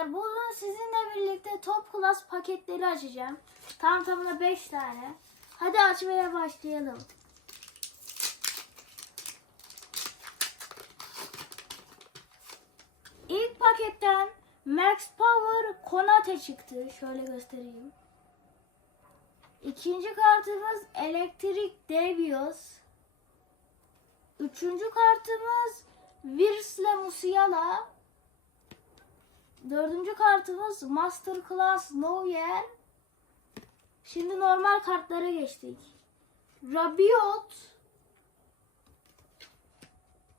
arkadaşlar bugün sizinle birlikte Top Class paketleri açacağım. Tam tamına 5 tane. Hadi açmaya başlayalım. İlk paketten Max Power Konate çıktı. Şöyle göstereyim. İkinci kartımız Elektrik Devios. Üçüncü kartımız Virsle Musiala. Dördüncü kartımız Masterclass Neuer. Şimdi normal kartlara geçtik. Rabiot.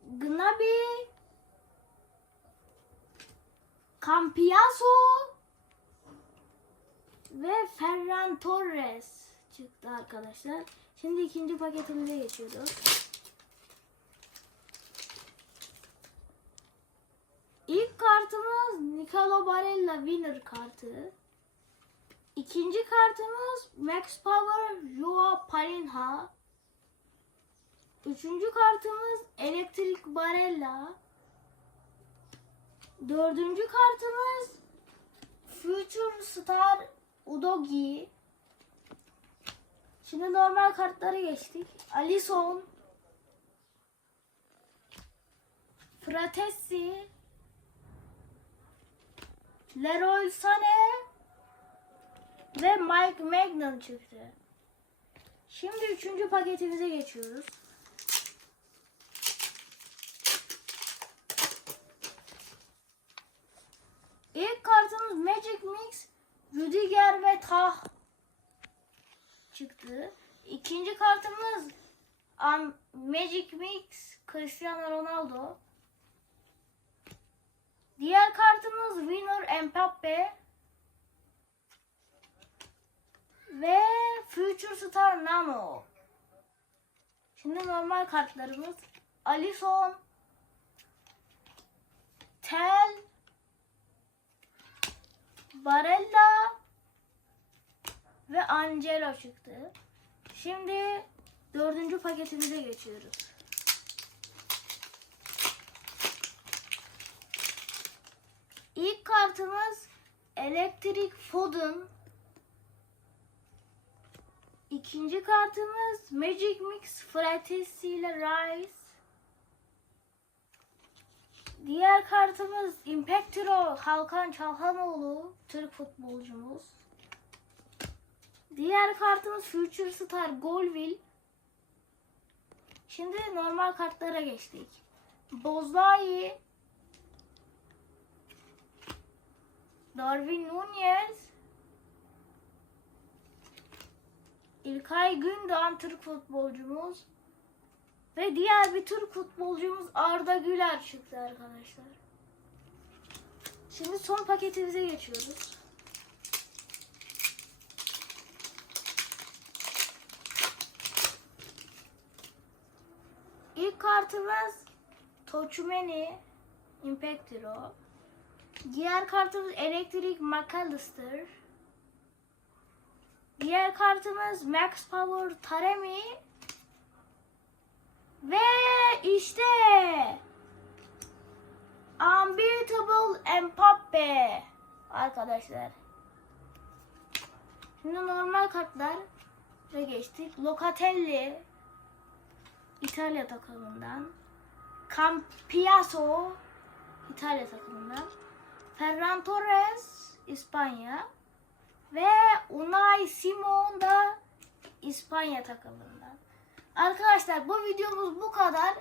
Gnabi. Campiaso. Ve Ferran Torres çıktı arkadaşlar. Şimdi ikinci paketimize geçiyoruz. İlk kartımız Nicolo Barella Winner kartı. İkinci kartımız Max Power Joao Palinha. Üçüncü kartımız Elektrik Barella. Dördüncü kartımız Future Star Udogi. Şimdi normal kartlara geçtik. Alisson. Fratessi. Leroy Sané ve Mike Magnan çıktı. Şimdi üçüncü paketimize geçiyoruz. İlk kartımız Magic Mix, Rüdiger ve Tah çıktı. İkinci kartımız um, Magic Mix, Cristiano Ronaldo. Diğer kartımız Winner Mbappe ve Future Star Nano. Şimdi normal kartlarımız Alisson, Tel, Barella ve Angelo çıktı. Şimdi dördüncü paketimize geçiyoruz. İlk kartımız Electric Foden. İkinci kartımız Magic Mix Fratesi ile Rice. Diğer kartımız Impactro Halkan Çalhanoğlu, Türk futbolcumuz. Diğer kartımız Future Star Golville. Şimdi normal kartlara geçtik. Bozlai, Darwin Nunez, İlkay Gündoğan Türk futbolcumuz ve diğer bir Türk futbolcumuz Arda Güler çıktı arkadaşlar. Şimdi son paketimize geçiyoruz. İlk kartımız Toçumeni Impactro. Diğer kartımız Elektrik McAllister. Diğer kartımız Max Power Taremi. Ve işte Unbeatable Mbappe arkadaşlar. Şimdi normal kartlar ve geçtik. Locatelli İtalya takımından. Campiaso İtalya takımından. Ferran Torres İspanya ve Unai Simon da İspanya takımından. Arkadaşlar bu videomuz bu kadar.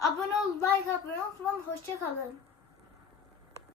Abone ol, like atmayı unutmayın. Hoşçakalın.